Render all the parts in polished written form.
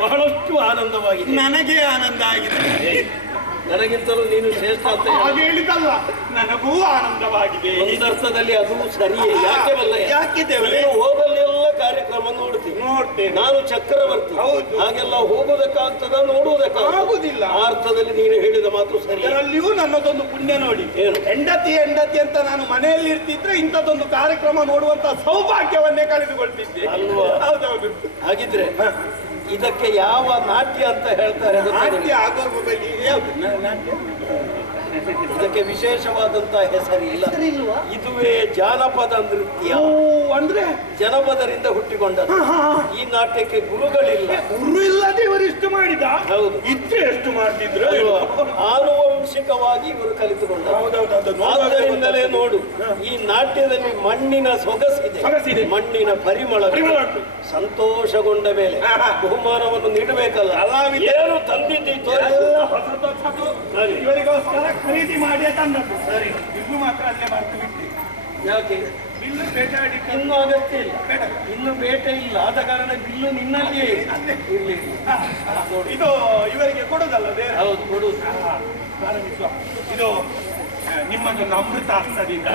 ಬಹಳಷ್ಟು ಆನಂದವಾಗಿದೆ. ನನಗೆ ಆನಂದ ಆಗಿದೆ. ನನಗಿಂತಲೂ ನೀನು ಶ್ರೇಷ್ಠ ಅಂತ ಹಾಗೆ ಹೇಳಿದಲ್ಲ, ನನಗೂ ಆನಂದವಾಗಿದೆ. ಒಂದರ್ಥದಲ್ಲಿ ಅದು ಸರಿಯೇ. ಯಾಕೆ ಬಲ್ಲ, ಯಾಕೆ ದೇವರೇ? ಹೋದಲ್ಲೆಲ್ಲ ಕಾರ್ಯಕ್ರಮ ನೋಡ್ತೇನೆ. ನಾನು ಚಕ್ರವರ್ತಿ. ಹಾಗೆಲ್ಲ ಹೋಗೋದಕ್ಕಾಗ್ತದ, ನೋಡುವುದಕ್ಕಾಗುದಿಲ್ಲ. ಆ ಅರ್ಥದಲ್ಲಿ ನೀನು ಹೇಳಿದ ಮಾತು ಸರಿ. ಅದರಲ್ಲಿಯೂ ನನ್ನದೊಂದು ಪುಣ್ಯ ನೋಡಿ. ಏನು? ಹೆಂಡತಿ ಅಂತ ನಾನು ಮನೆಯಲ್ಲಿ ಇರ್ತಿದ್ರೆ ಇಂಥದ್ದೊಂದು ಕಾರ್ಯಕ್ರಮ ನೋಡುವಂತ ಸೌಭಾಗ್ಯವನ್ನೇ ಕಳೆದುಕೊಳ್ತಿದ್ದೆ ಅಲ್ವಾ? ಹೌದೌದು. ಹಾಗಿದ್ರೆ ಇದಕ್ಕೆ ಯಾವ ನಾಟ್ಯ ಅಂತ ಹೇಳ್ತಾರೆ ಗೊತ್ತಾ ನಾಟ್ಯ ನಿನಗೆ? ಆಗುವ ಬಗ್ಗೆ ಯಾವುದು ನಾಟ್ಯ? ಇದಕ್ಕೆ ವಿಶೇಷವಾದಂತಹ ಹೆಸರಿಲ್ಲ. ಇದುವೇ ಜಾನಪದ ನೃತ್ಯ. ಓ, ಅಂದ್ರೆ ಜನಪದರಿಂದ ಹುಟ್ಟಿಕೊಂಡದ್ದು. ಈ ನಾಟ್ಯಕ್ಕೆ ಗುರುಗಳಿಲ್ಲ. ಗುರು ಇಲ್ಲದೆ ಇವರು ಇಷ್ಟು ಮಾಡಿದ. ಹೌದು. ಇದ್ರೆ ಎಷ್ಟು ಮಾಡ್ತಿದ್ರು ಅಲ್ವಾ? ಆನುವಂಶಿಕವಾಗಿ ಇವರು ಕಲಿತುಕೊಂಡರು. ಹೌದೌದು. ಆದ್ದರಿಂದಲೇ ನೋಡು, ಈ ನಾಟ್ಯದಲ್ಲಿ ಮಣ್ಣಿನ ಸೊಗಸಿದೆ, ಸೊಗಸಿದೆ. ಮಣ್ಣಿನ ಪರಿಮಳ ಉಂಟು. ಸಂತೋಷಗೊಂಡ ಮೇಲೆ ಬಹುಮಾನವನ್ನು ನೀಡಬೇಕಲ್ಲ. ಏನು ತಂದಿದ್ದೀತು? ಎಲ್ಲ ಹೊಸದು ಇವರಿಗೋಸ್ಕರ ಖರೀದಿ ಮಾಡಿ ತಂದದ್ದು. ಸರಿ, ಬಿಲ್ಲು ಮಾತ್ರ ಅಲ್ಲೇ ಬರ್ತು ಬಿಟ್ಟು. ಯಾಕೆ ಬಿಲ್ಲು ಬೇಟಾಡಿ ಇನ್ನು ಅಗತ್ಯ ಇಲ್ಲ, ಬೇಡ. ಇನ್ನು ಬೇಟೆ ಇಲ್ಲ. ಆದ ಕಾರಣ ಬಿಲ್ಲು ನಿನ್ನಲ್ಲಿಯೇ ಇರ್ಲಿ. ಇದು ಇವರಿಗೆ ಕೊಡುದಲ್ಲ ದೇವ. ಹೌದು, ಕೊಡುದು. ಪ್ರಾರಂಭಿಸುವ. ಇದು ನಿಮ್ಮದೊಂದು ಅಮೃತ ಹಸ್ತದಿಂದ.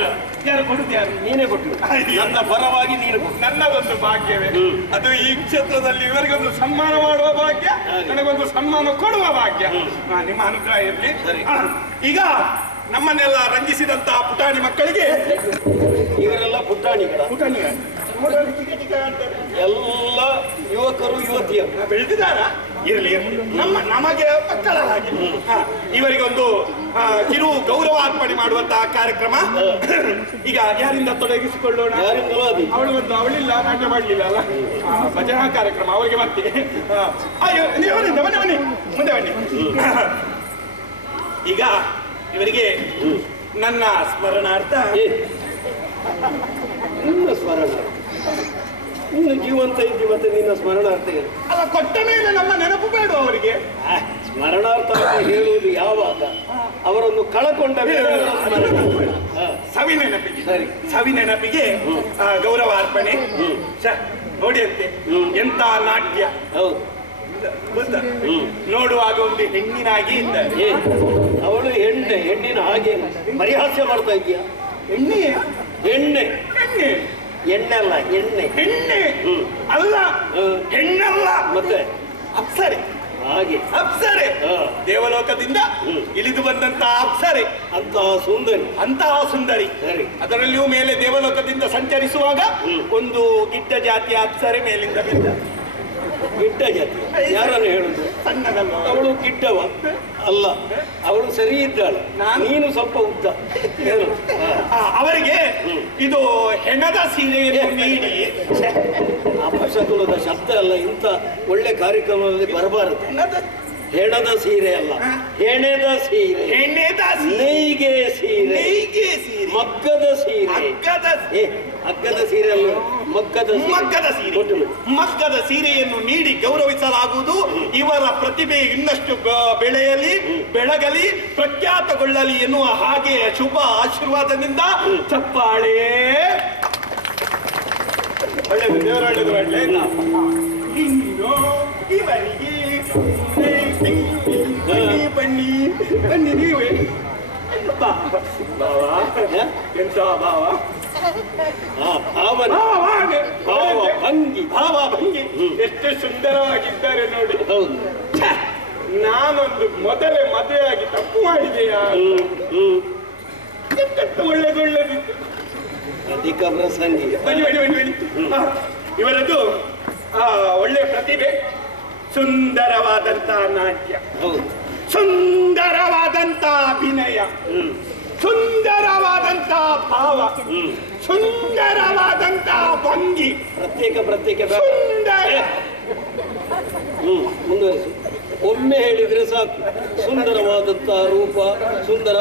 ಯಾರು ಕೊಡುದು? ಯಾರು? ನೀನೇ ಕೊಟ್ಟು. ನನ್ನ ಪರವಾಗಿ ನೀನು ಕೊಡು. ನನ್ನದೊಂದು ಭಾಗ್ಯವೇ. ಅದು ಈ ಕ್ಷೇತ್ರದಲ್ಲಿ ಇವರಿಗೊಂದು ಸನ್ಮಾನ ಮಾಡುವ ಭಾಗ್ಯ, ನನಗೊಂದು ಸನ್ಮಾನ ಕೊಡುವ ಭಾಗ್ಯ. ನಿಮ್ಮ ಅನುಗ್ರಹ ಇರಲಿ. ಸರಿ. ಈಗ ನಮ್ಮನ್ನೆಲ್ಲ ರಂಜಿಸಿದಂತಹ ಪುಟಾಣಿ ಮಕ್ಕಳಿಗೆ ಇವರೆಲ್ಲ ಪುಟ್ಟಾಣಿಗಳ ಪುಟಾಣಿ ನೋಡೋದು ಚಿಕ್ಕ ಚಿಕ್ಕ ಅಂತಾರೆ. ಎಲ್ಲ ಯುವಕರು ಯುವತಿಯರು ಬೆಳೆದಿದ್ದಾರ. ಇರಲಿ, ನಮಗೆ ಮಕ್ಕಳ ಹಾಗೆ. ಇವರಿಗೊಂದು ಕಿರು ಗೌರವಾರ್ಪಣೆ ಮಾಡುವಂತಹ ಕಾರ್ಯಕ್ರಮ ಈಗ ಯಾರಿಂದ ತೊಡಗಿಸಿಕೊಳ್ಳೋಣ? ಯಾರಿಂದಲೂ ಅದಿ. ಅವಳಿಲ್ಲ, ನಾಟ್ಯ ಮಾಡಲಿಲ್ಲ ಅಲ್ಲ. ಭಜನಾ ಕಾರ್ಯಕ್ರಮ ಅವರಿಗೆ ಮತ್ತೆ. ಬನ್ನಿ ಮುಂದೆ ಬನ್ನಿ. ಈಗ ಇವರಿಗೆ ನನ್ನ ಸ್ಮರಣಾರ್ಥ ನಿನ್ನ ಸ್ಮರಣ. ನೀನು ಜೀವಂತ ಇದ್ದಿ, ಮತ್ತೆ ನಿನ್ನ ಸ್ಮರಣಾರ್ಥ ಏನು? ಅಲ್ಲ, ಕೊಟ್ಟ ಮೇಲೆ ನಮ್ಮ ನೆನಪು ಬೇಡ ಅವರಿಗೆ. ಸ್ಮರಣಾರ್ಥ ಹೇಳುವುದು ಯಾವಾಗ? ಅವರನ್ನು ಕಳಕೊಂಡ ಮೇಲೆ ಅವರ ಸ್ಮರಣ. ಸವಿ ನೆನಪಿಗೆ. ಸರಿ. ಸವಿ ನೆನಪಿಗೆ ಗೌರವಾರ್ಪಣೆ. ನೋಡಿ ಅಂತೆ ಎಂತ ನಾಟ್ಯ. ಹೌದು, ಗೊತ್ತಾ? ನೋಡುವಾಗ ಒಂದು ಹೆಣ್ಣಿನಾಗಿ ಇದ್ದಾರೆ. ಅವಳು ಹೆಣ್ಣಿನ ಹಾಗೆ ಪರಿಹಾಸ್ಯ ಮಾಡ್ತಾ ಇದೀಯಾ? ಹೆಣ್ಣೆ ಎಣ್ಣೆ ಹೆಣ್ಣೆ ಎಣ್ಣೆ ಅಲ್ಲ, ಎಣ್ಣೆ. ಹೆಣ್ಣೆ ಅಲ್ಲ, ಹೆಣ್ಣಲ್ಲ, ಮತ್ತೆ ಅಪ್ಸರೆ. ಹಾಗೆ ಅಪ್ಸರೆ, ದೇವಲೋಕದಿಂದ ಇಳಿದು ಬಂದಂತಹ ಅಪ್ಸರೆ. ಅಂತಹ ಸುಂದರಿ. ಸರಿ. ಅದರಲ್ಲಿಯೂ ಮೇಲೆ ದೇವಲೋಕದಿಂದ ಸಂಚರಿಸುವಾಗ ಒಂದು ಗಿಡ್ಡ ಜಾತಿಯ ಅಪ್ಸರೆ ಮೇಲಿಂದ ಬಿದ್ದ. ಗಿಡ್ಡ ಜಾತಿ ಯಾರನ್ನು ಹೇಳುದು? ಸಣ್ಣದಲ್ಲ ಅವಳು ಗಿಡ್ಡವ ಅಲ್ಲ, ಅವಳು ಸರಿ ಇದ್ದಾಳೆ. ನೀನು ಸ್ವಲ್ಪ ಉದ್ದ. ಏನು? ಅವರಿಗೆ ಇದು ಹೆಣದ ಸೀರೆಯನ್ನು ನೀಡಿ. ಅಪಶಕುಲದ ಶಬ್ದ ಅಲ್ಲ, ಇಂಥ ಒಳ್ಳೆ ಕಾರ್ಯಕ್ರಮದಲ್ಲಿ ಬರಬಾರದು. ಹೆಣದ ಸೀರೆ ಅಲ್ಲ, ಹೆಣೆದ ಸೀರೆ. ಹೆಣೆದ ನೇಯ್ಗೆ ಸೀರೆ. ನೇಯ್ಗೆ ಸೀರೆ, ಮಗ್ಗದ ಸೀರೆ. ಹಗ್ಗದ ಸೀರೆ ಅಲ್ಲ, ಮಗ್ಗದ ಸೀರೆ. ಮಗ್ಗದ ಸೀರೆಯನ್ನು ನೀಡಿ ಗೌರವಿಸಲಾಗುವುದು. ಇವರ ಪ್ರತಿಭೆ ಇನ್ನಷ್ಟು ಬೆಳೆಯಲಿ, ಬೆಳಗಲಿ, ಪ್ರಖ್ಯಾತಗೊಳ್ಳಲಿ ಎನ್ನುವ ಹಾಗೆ ಶುಭ ಆಶೀರ್ವಾದದಿಂದ ಚಪ್ಪಾಳೆ. ಒಳ್ಳೆಯದು, ದೇವರೊಳ್ಳೆದು. ಒಳ್ಳೆ ಇನ್ನು ಇವರಿಗೆ ಬನ್ನಿ ಬನ್ನಿ ನೀವೇ. ಭಾವ ಎಂತ ಭಾವ? ಭಾವ ಭಂಗಿ ಎಷ್ಟು ಸುಂದರವಾಗಿದ್ದಾರೆ ನೋಡಿ. ಹೌದು. ನಾನೊಂದು ಮೊದಲೇ ಮದುವೆಯಾಗಿ ತಪ್ಪು ಮಾಡಿದೆಯಾ? ಒಳ್ಳೆದಿತ್ತು. ಅಧಿಕ ಪ್ರಸಂಗಿ. ಬನ್ನಿ ಬನ್ನಿ ಬನ್ನಿ ಬನ್ನಿ. ಇವರದ್ದು ಒಳ್ಳೆ ಪ್ರತಿಭೆ, ಸುಂದರವಾದಂತಹ ನಾಟ್ಯ, ಸುಂದರವಾದಂತಹ ಅಭಿನಯ, ಸುಂದರವಾದಂತಹ ಭಾವ, ಸುಂದರವಾದಂತಹ ಭಂಗಿ. ಪ್ರತ್ಯೇಕ ಸುಂದರ. ಮುಂದುವರಿಸಿ. ಒಮ್ಮೆ ಹೇಳಿದ್ರೆ ಸಾಕು. ಸುಂದರವಾದಂತಹ ರೂಪ, ಸುಂದರ.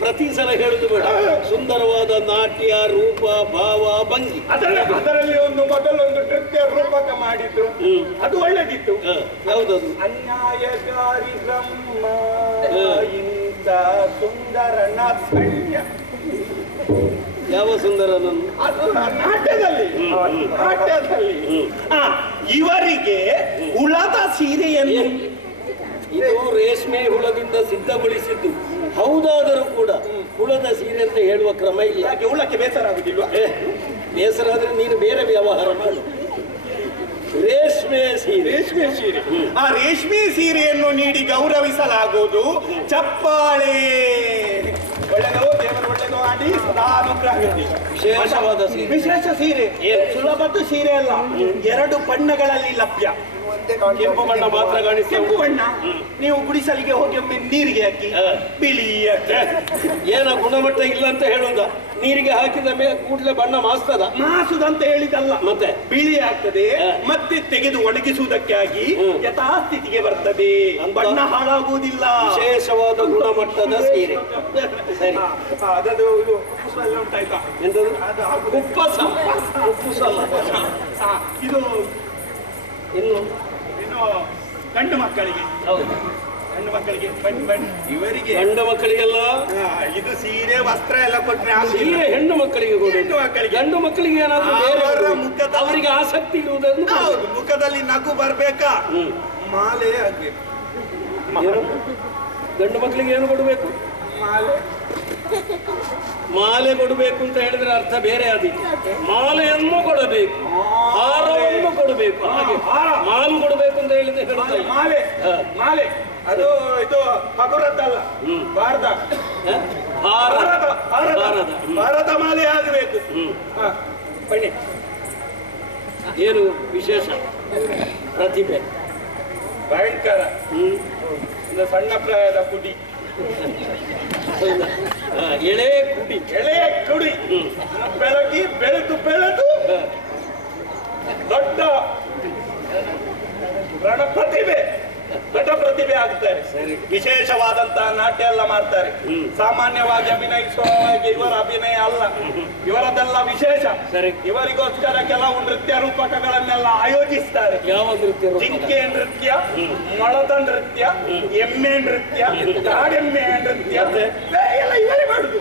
ಪ್ರತಿ ಸಲ ಹೇಳುದು ಬೇಡ. ಸುಂದರವಾದ ನಾಟ್ಯ, ರೂಪ, ಭಾವ, ಭಂಗಿ. ಅದರಲ್ಲಿ ಮೊದಲೊಂದು ನೃತ್ಯ ರೂಪಕ ಮಾಡಿದ್ರು, ಅದು ಒಳ್ಳೆದಿತ್ತು. ಯಾವುದದು? ಅನ್ಯಾಯಕಾರಿ ಬ್ರಹ್ಮ ಇಂಥ ಸುಂದರ ನಾಟ್ಯ. ಯಾವ ಸುಂದರನನ್ನು? ಅದು ನಾಟ್ಯದಲ್ಲಿ. ಇವರಿಗೆ ಹುಳದ ಸೀರೆಯನ್ನು, ಇದು ರೇಷ್ಮೆ ಹುಳದಿಂದ ಸಿದ್ಧಗೊಳಿಸಿದ್ದು. ಹೌದಾದರೂ ಕೂಡ ಹುಳದ ಸೀರೆ ಅಂತ ಹೇಳುವ ಕ್ರಮ ಇಲ್ಲ. ಯಾಕೆ ಹುಳಕ್ಕೆ ಬೇಸರ ಆಗುದಿಲ್ವಾ? ಬೇಸರ ಆದ್ರೆ ನೀನು ಬೇರೆ ವ್ಯವಹಾರ ಮಾಡು. ರೇಷ್ಮೆ ಸೀರೆ. ಆ ರೇಷ್ಮೆ ಸೀರೆಯನ್ನು ನೀಡಿ ಗೌರವಿಸಲಾಗುವುದು. ಚಪ್ಪಾಳೆ. ಒಳ್ಳೆದೋ, ದೇವರು ಒಳ್ಳೆದೋ ಆಡಿ ಸದಾ ಅನುಗ್ರಹ ಇರಲಿ. ವಿಶೇಷವಾದ ಸೀರೆ. ವಿಶೇಷ ಸೀರೆ, ಸುಲಭದ ಸೀರೆ ಅಲ್ಲ, 2 ಬಣ್ಣಗಳಲ್ಲಿ ಲಭ್ಯ. ಇದ್ದೆ ಕಾಣ್ತಾ ಕೆಂಪು ಬಣ್ಣ ಮಾತ್ರ ಕಾಣಿಸ್ತದೆ. ಕೆಂಪು ಬಣ್ಣ ನೀವು ಗುಡಿಸಲಿಗೆ ಹೋಗಿ ಒಮ್ಮೆ ನೀರಿಗೆ ಹಾಕಿ ಬಿಳಿ ಏನ ಗುಣಮಟ್ಟ ಇಲ್ಲ ಅಂತ ಹೇಳುದ? ನೀರಿಗೆ ಹಾಕಿದ ಮೇಲೆ ಕೂಡಲೇ ಬಣ್ಣ ಮಾಸ್ತದ? ಮಾಸುದಂತ ಹೇಳಿದಲ್ಲ, ಮತ್ತೆ ಬಿಳಿ ಆಗ್ತದೆ, ಮತ್ತೆ ತೆಗೆದು ಒಣಗಿಸುವುದಕ್ಕಾಗಿ ಯಥಾಸ್ಥಿತಿಗೆ ಬರ್ತದೆ, ಬಣ್ಣ ಹಾಳಾಗುವುದಿಲ್ಲ. ವಿಶೇಷವಾದ ಗುಣಮಟ್ಟದ ಸೀರೆ. ಸರಿ, ಅದದು ಇದು ಕುಪ್ಪಸ ಎಲ್ಲ ಉಂಟಾಯ್ತಾ? ಎಂತದು? ಕುಪ್ಪಸ? ಕುಪ್ಪಸ ಅಲ್ಲ. ಇದು ಇನ್ನು ಇನ್ನು ಗಂಡು ಮಕ್ಕಳಿಗೆ. ಹೌದು, ಗಂಡು ಮಕ್ಕಳಿಗೆ ಬನ್ನಿ ಬನ್ನಿ. ಇವರಿಗೆ ಗಂಡು ಮಕ್ಕಳಿಗೆಲ್ಲ ಇದು ಸೀರೆ ವಸ್ತ್ರ ಎಲ್ಲ ಕೊಟ್ರೆ ಸೀರೆ ಹೆಣ್ಣು ಮಕ್ಕಳಿಗೆ ಕೊಡು. ಹೆಣ್ಣು ಮಕ್ಕಳಿಗೆ. ಗಂಡು ಮಕ್ಕಳಿಗೆ ಏನಾದ್ರು ಬೇರೆ ಅವರ ಕೊಡು. ಮುಖದ- ಅವರಿಗೆ ಆಸಕ್ತಿ ಇರುವುದನ್ನು ಕೊಡು. ಹೌದು, ಮುಖದಲ್ಲಿ ನಗು ಬರ್ಬೇಕಾ, ಮಾಲೆ ಆಗ್ಬೇಕು. ಏನು? ಗಂಡು ಮಕ್ಕಳಿಗೆ ಏನು ಕೊಡಬೇಕು? ಮಾಲೆ ಮಾಲೆ ಕೊಡಬೇಕು ಅಂತ ಹೇಳಿದ್ರೆ ಅರ್ಥ ಬೇರೆ ಆದೀತು. ಮಾಲೆಯನ್ನು ಕೊಡಬೇಕು, ಹಾರವನ್ನು ಕೊಡಬೇಕು. ಹಾಗೆ ಮಾಲು ಕೊಡಬೇಕು ಅಂತ ಹೇಳಿದ್ರೆ ಹೇಳ್ತಾರೆ. ಮಾಲೆ ಮಾಲೆ ಅದು ಇದು ಹಗುರದ್ದಲ್ಲ, ಭಾರತ ಭಾರತ ಭಾರತ ಮಾಲೆ ಆಗಬೇಕು. ಬನ್ನಿ. ಏನು ವಿಶೇಷ? ಪ್ರತಿಭೆ ಭಯಂಕರ. ಒಂದು ಸಣ್ಣ ಪ್ರಾಯದ ಕುಡಿ, ಎಳೆ ಕುಡಿ, ಎಳೆಯ ಕುಡಿ ಬೆಳಗಿ ಬೆಳೆದು ದೊಡ್ಡ ಪ್ರತಿಭೆ, ದೊಡ್ಡ ಪ್ರತಿಭೆ ಆಗ್ತಾರೆ. ವಿಶೇಷವಾದಂತಹ ನಾಟ್ಯ ಎಲ್ಲ ಮಾಡ್ತಾರೆ. ಸಾಮಾನ್ಯವಾಗಿ ಅಭಿನಯಿಸುವ ಹಾಗೆ ಇವರ ಅಭಿನಯ ಅಲ್ಲ, ಇವರದೆಲ್ಲ ವಿಶೇಷ. ಇವರಿಗೋಸ್ಕರ ಕೆಲವು ನೃತ್ಯ ರೂಪಕಗಳನ್ನೆಲ್ಲ ಆಯೋಜಿಸ್ತಾರೆ. ಯಾವ ನೃತ್ಯ? ಜಿಂಕೆ ನೃತ್ಯ, ಮೊಳದ ನೃತ್ಯ, ಎಮ್ಮೆ ನೃತ್ಯ, ಕಾಡೆಮ್ಮೆ ನೃತ್ಯ ಎಲ್ಲ ಇವರೇ ಮಾಡುದು.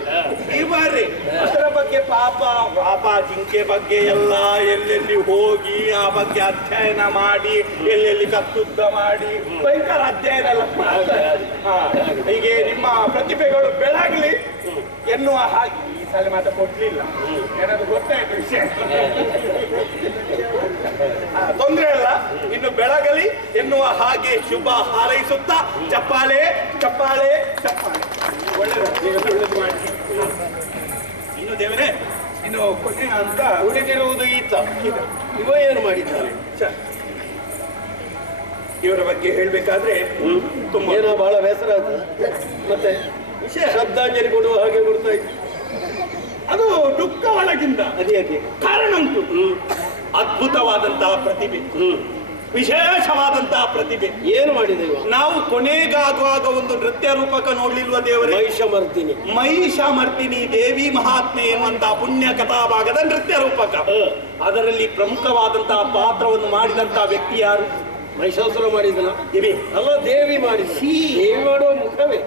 ಇವರೇ ಅದರ ಬಗ್ಗೆ ಪಾಪ ಜಿಂಕೆ ಬಗ್ಗೆ ಎಲ್ಲ ಎಲ್ಲೆಲ್ಲಿ ಹೋಗಿ ಆ ಬಗ್ಗೆ ಅಧ್ಯಯನ ಮಾಡಿ, ಎಲ್ಲೆಲ್ಲಿ ಕತ್ತುದ್ದ ಮಾಡಿ ಭಯಂಕರ ಅಧ್ಯಯನ ಎಲ್ಲ ಮಾಡ್ತಾರೆ. ಹೀಗೆ ನಿಮ್ಮ ಪ್ರತಿಭೆಗಳು ಬೆಳಗಲಿ ಎನ್ನುವ ಹಾಗೆ ಈ ಸಲ ಮಾತ್ರ ಕೊಡ್ಲಿಲ್ಲ, ಏನಾದ್ರು ಗೊತ್ತಾಯ್ತು ವಿಷಯ. ತೊಂದ್ರೆ ಇಲ್ಲ, ಇನ್ನು ಬೆಳಗಲಿ ಎನ್ನುವ ಹಾಗೆ ಶುಭ ಹಾರೈಸುತ್ತಾ ಚಪ್ಪಾಳೆ ಚಪ್ಪಾಳೆ ಚಪ್ಪಾಳೆ. ಒಳ್ಳೆದು ಮಾಡಿ. ಇನ್ನು ದೇವರೇ, ಇನ್ನು ಕೊಟ್ಟಿನ ಅಂತ ಉಳಿದಿರುವುದು ಈತ. ಇವ ಏನು ಮಾಡಿದ್ದಾರೆ? ಇವರ ಬಗ್ಗೆ ಹೇಳ್ಬೇಕಾದ್ರೆ ತುಂಬಾ ಏನೋ ಬಹಳ ಬೇಸರ ಆಗ್ತದೆ. ಮತ್ತೆ ವಿಷಯ ಶ್ರದ್ಧಾಂಜಲಿ ಕೊಡುವ ಹಾಗೆ ಕೊಡ್ತಾ ಇತ್ತು. ಅದು ದುಃಖ ಒಳಗಿಂದ. ಅದ್ಯಾಕೆ? ಕಾರಣ ಉಂಟು. ಅದ್ಭುತವಾದಂತಹ ಪ್ರತಿಭೆ, ವಿಶೇಷವಾದಂತಹ ಪ್ರತಿಭೆ. ಏನು ಮಾಡಿದೆವು ನಾವು ಕೊನೆಗಾಗುವಾಗ ಒಂದು ನೃತ್ಯ ರೂಪಕ ನೋಡ್ಲಿಲ್ವ ದೇವರೇ? ಮಹಿಷಮರ್ದಿನಿ. ಮಹಿಷಮರ್ದಿನಿ ದೇವಿ ಮಹಾತ್ಮೆ ಎನ್ನುವಂತಹ ಪುಣ್ಯ ಕಥಾಭಾಗದ ನೃತ್ಯ ರೂಪಕ. ಅದರಲ್ಲಿ ಪ್ರಮುಖವಾದಂತಹ ಪಾತ್ರವನ್ನು ಮಾಡಿದಂತಹ ವ್ಯಕ್ತಿ ಯಾರು? ಮಹಿಷಾಸುರ ಮಾಡಿದನ? ಇವೆ ಅಲ್ಲ, ದೇವಿ ಮಾಡಿದ. ದೇವಿ ಮಾಡುವ ಮುಖವೇ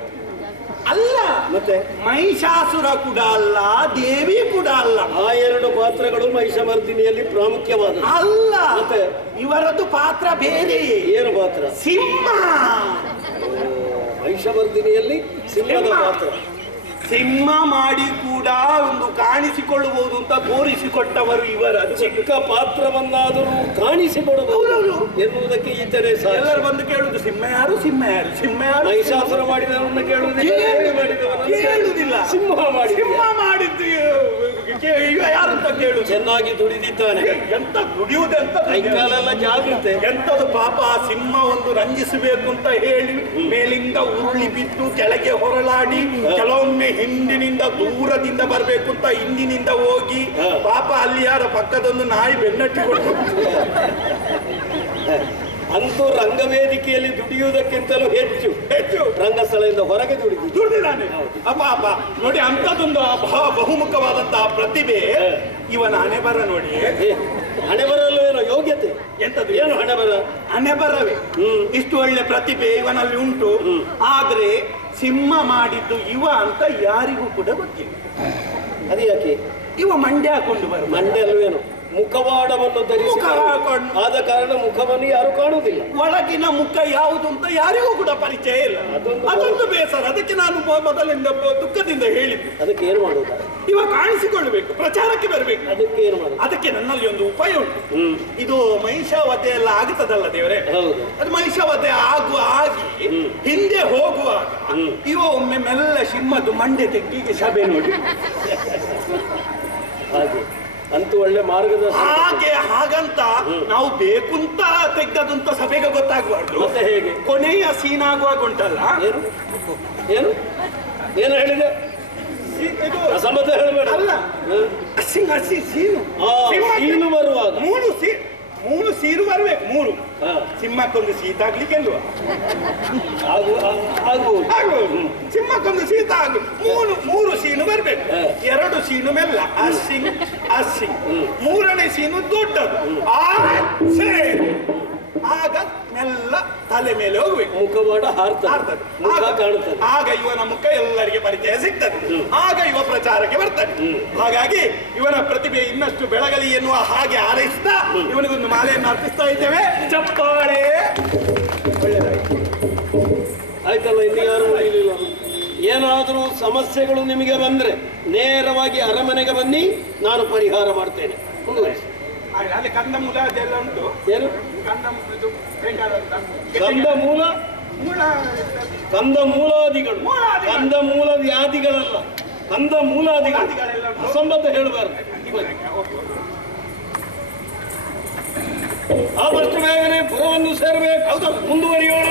ಅಲ್ಲ, ಮತ್ತೆ ಮಹಿಷಾಸುರ ಕೂಡ ಅಲ್ಲ, ದೇವಿ ಕೂಡ ಅಲ್ಲ. ಆ ಎರಡು ಪಾತ್ರಗಳು ಮಹಿಷಮರ್ದಿನಿಯಲ್ಲಿ ಪ್ರಾಮುಖ್ಯವಾದ ಅಲ್ಲ. ಮತ್ತೆ ಇವರದ್ದು ಪಾತ್ರ ಬೇರೆ. ಏನು ಪಾತ್ರ? ಸಿಂಹ. ಮಹಿಷಮರ್ದಿನಿಯಲ್ಲಿ ಸಿಂಹದ ಪಾತ್ರ. ಸಿಂಹ ಮಾಡಿ ಕೂಡ ಒಂದು ಕಾಣಿಸಿಕೊಳ್ಳಬಹುದು ಅಂತ ತೋರಿಸಿಕೊಟ್ಟವರು ಇವರು. ಚಿಕ್ಕ ಪಾತ್ರವನ್ನಾದರೂ ಕಾಣಿಸಿಕೊಡಬಹುದು ಎನ್ನುವುದಕ್ಕೆ ಈತನೇ ಸಾಕ್ಷಿ. ಎಲ್ಲರೂ ಬಂದು ಕೇಳುದು ಸಿಂಹ ಯಾರು, ಸಿಂಹ ಯಾರು, ಸಿಂಹ ಯಾರು. ಮಹಿಷಾಸುರ ಮಾಡಿದವರನ್ನು ಕೇಳುವುದಿಲ್ಲ, ಕೇಳುವುದಿಲ್ಲ. ಸಿಂಹ ಮಾಡಿ ಸಿಂಹ ಮಾಡಿದ್ದು ಈಗ ಯಾರು ಅಂತ ಕೇಳುದು. ಚೆನ್ನಾಗಿ ದುಡಿದಿದ್ದಾನೆ. ಎಂತ ದುಡಿಯುವುದೆಂತ, ಕೈಕಾಲೆಲ್ಲ ಜಾಗ್ರತೆ. ಎಂತದು ಪಾಪ. ಆ ಸಿಂಹ ಒಂದು ರಂಜಿಸಬೇಕು ಅಂತ ಹೇಳಿ ಮೇಲಿಂದ ಉರುಳಿ ಬಿದ್ದು ಕೆಳಗೆ ಹೊರಳಾಡಿ, ಕೆಲವೊಮ್ಮೆ ಹಿಂದಿನಿಂದ ದೂರದಿಂದ ಬರ್ಬೇಕು ಅಂತ ಹಿಂದಿನಿಂದ ಹೋಗಿ ಪಾಪ ಅಲ್ಲಿ ಯಾರ ಪಕ್ಕದೊಂದು ನಾಯಿ ಬೆನ್ನಟ್ಟಿಕೊಂಡು. ಅಂತೂ ರಂಗವೇದಿಕೆಯಲ್ಲಿ ದುಡಿಯುವುದಕ್ಕಿಂತಲೂ ಹೆಚ್ಚು ರಂಗಸ್ಥಳದಿಂದ ಹೊರಗೆ ದುಡಿದಿದ್ದಾನೆ. ಅಪ್ಪ ನೋಡಿ, ಅಂತದೊಂದು ಬಹುಮುಖವಾದಂತಹ ಪ್ರತಿಭೆ. ಇವನ ಹಣೆ ಬರ ನೋಡಿ. ಹಣೆ ಬರಲು ಏನೋ ಯೋಗ್ಯತೆ. ಎಂತದ್ದು? ಏನು ಹಣೆ ಬರ? ಹಣೆ ಬರವೇ ಇಷ್ಟು ಒಳ್ಳೆ ಪ್ರತಿಭೆ ಇವನಲ್ಲಿ ಉಂಟು. ಆದ್ರೆ ಸಿಂಹ ಮಾಡಿದ್ದು ಇವ ಅಂತ ಯಾರಿಗೂ ಕೂಡ ಗೊತ್ತಿಲ್ಲ. ಅದು ಯಾಕೆ? ಇವ ಮಂಡ್ಯ ಹಾಕೊಂಡು ಬರು. ಮಂಡ್ಯ ಅಲ್ವೇನು? ಮುಖವಾಡವನ್ನು ಧರಿಸಿ ಆದ ಕಾರಣ ಮುಖವನ್ನು ಯಾರು ಕಾಣುವುದಿಲ್ಲ. ಒಳಗಿನ ಮುಖ ಯಾವುದು ಅಂತ ಯಾರಿಗೂ ಕೂಡ ಪರಿಚಯ ಇಲ್ಲ. ಅದೊಂದು ಬೇಸರ. ಅದಕ್ಕೆ ನಾನು ಮೊದಲಿಂದ ದುಃಖದಿಂದ ಹೇಳಿದ್ದೆ. ಅದಕ್ಕೆ ಏನು ಮಾಡುವುದು? ಇವ ಕಾಣಿಸಿಕೊಳ್ಬೇಕು, ಪ್ರಚಾರಕ್ಕೆ ಬರಬೇಕು. ಅದಕ್ಕೆ ಏನು ಮಾಡುದು? ಅದಕ್ಕೆ ನನ್ನಲ್ಲಿ ಒಂದು ಉಪಾಯ ಉಂಟು. ಇದು ಮಹಿಷಾವಧೆ ಎಲ್ಲ ಆಗುತ್ತದಲ್ಲ ದೇವರೇ? ಅದು ಮಹಿಷಾವಧೆ ಆಗಿ ಹಿಂದೆ ಹೋಗುವಾಗ ಇವ ಒಮ್ಮೆ ಮೆಲ್ಲ ಸಿಂಹದ್ದು ಮಂಡೆ ತೆಗ್ಗಿಗೆ ಸಭೆ ನೋಡಿ. ಹಾಗೆ ಅಂತೂ ಒಳ್ಳೆ ಮಾರ್ಗದರ್ಶನ. ಹಾಗಂತ ನಾವು ಬೇಕುಂತ ತೆಗ್ದದಂತ ಸಭೆಗೆ ಗೊತ್ತಾಗ್ಬಾರ್ದು. ಮತ್ತೆ ಹೇಗೆ ಕೊನೆಯ ಸೀನ್ ಆಗುವಾಗ ಉಂಟಲ್ಲ, ಏನು ಏನು ಏನು ಹೇಳಿದೆ? ಇದು ಅಸಂಬದ್ಧ ಹೇಳಬೇಡ. ಅಲ್ಲ, ಸೀನು ಸೀನು ಬರುವಾಗ ಮೂರು ಸೀರು ಬರ್ಬೇಕು. ಮೂರು ಹಾ. ಸಿಂಹಕ್ಕೊಂದು ಸೀತ ಆಗ್ಲಿಕ್ಕೆ ಅಲ್ವಾ? ಆಗ್ಬೋದು. ಸಿಂಹಕ್ಕೊಂದು ಸೀತ ಆಗ್ಲಿ. ಮೂರು ಸೀನು ಬರ್ಬೇಕು. 2 ಸೀನು ಮೆಲ್ಲ, ಅಸ್ಸಿಂಗ್. 3ನೇ ಸೀನು ದೊಡ್ಡದು, ಆಗ ಮೆಲ್ಲ ತಲೆ ಮೇಲೆ ಹೋಗ್ಬೇಕು. ಮುಖವಾಡ ಹಾರ್ತದೆ, ಮುಖ ಕಾಣುತ್ತದೆ. ಆಗ ಇವನ ಮುಖ ಎಲ್ಲರಿಗೆ ಪರಿಚಯ ಸಿಗ್ತದೆ. ಆಗ ಇವ ಪ್ರಚಾರಕ್ಕೆ ಬರ್ತಾನೆ. ಹಾಗಾಗಿ ಇವನ ಪ್ರತಿಭೆ ಇನ್ನಷ್ಟು ಬೆಳಗಲಿ ಎನ್ನುವ ಹಾಗೆ ಹಾರೈಸ್ತಾ ಇವನಿಗೊಂದು ಮಾಲೆಯನ್ನು ಅರ್ಪಿಸ್ತಾ ಇದ್ದೇವೆ. ಚಪ್ಪಾಳೆ. ಒಳ್ಳೆದಾಯ್ತು. ಆಯ್ತಲ್ಲ, ಇನ್ನು ಯಾರು ಉಳಿಲಿಲ್ಲ. ಏನಾದರೂ ಸಮಸ್ಯೆಗಳು ನಿಮಗೆ ಬಂದ್ರೆ ನೇರವಾಗಿ ಅರಮನೆಗೆ ಬನ್ನಿ, ನಾನು ಪರಿಹಾರ ಮಾಡ್ತೇನೆ. ಮುಂದುವರಿಸಿ. ಅಲ್ಲಿ ಕಂದಮೂಲ ಅದೆಲ್ಲ ಉಂಟು. ಏನು ಕಂದಮೂಲಾದಿಗಳು? ಕಂದಮೂಲ ವ್ಯಾಧಿಗಳಲ್ಲ, ಕಂದಮೂಲಾದಿಗಳೆಲ್ಲ ಅಸಂಬದ್ಧ ಹೇಳಬಾರ್ದು. ಆದಷ್ಟು ಬೇಗನೆ ಪುರವನ್ನು ಸೇರಬೇಕು. ಮುಂದುವರಿಯೋಣ.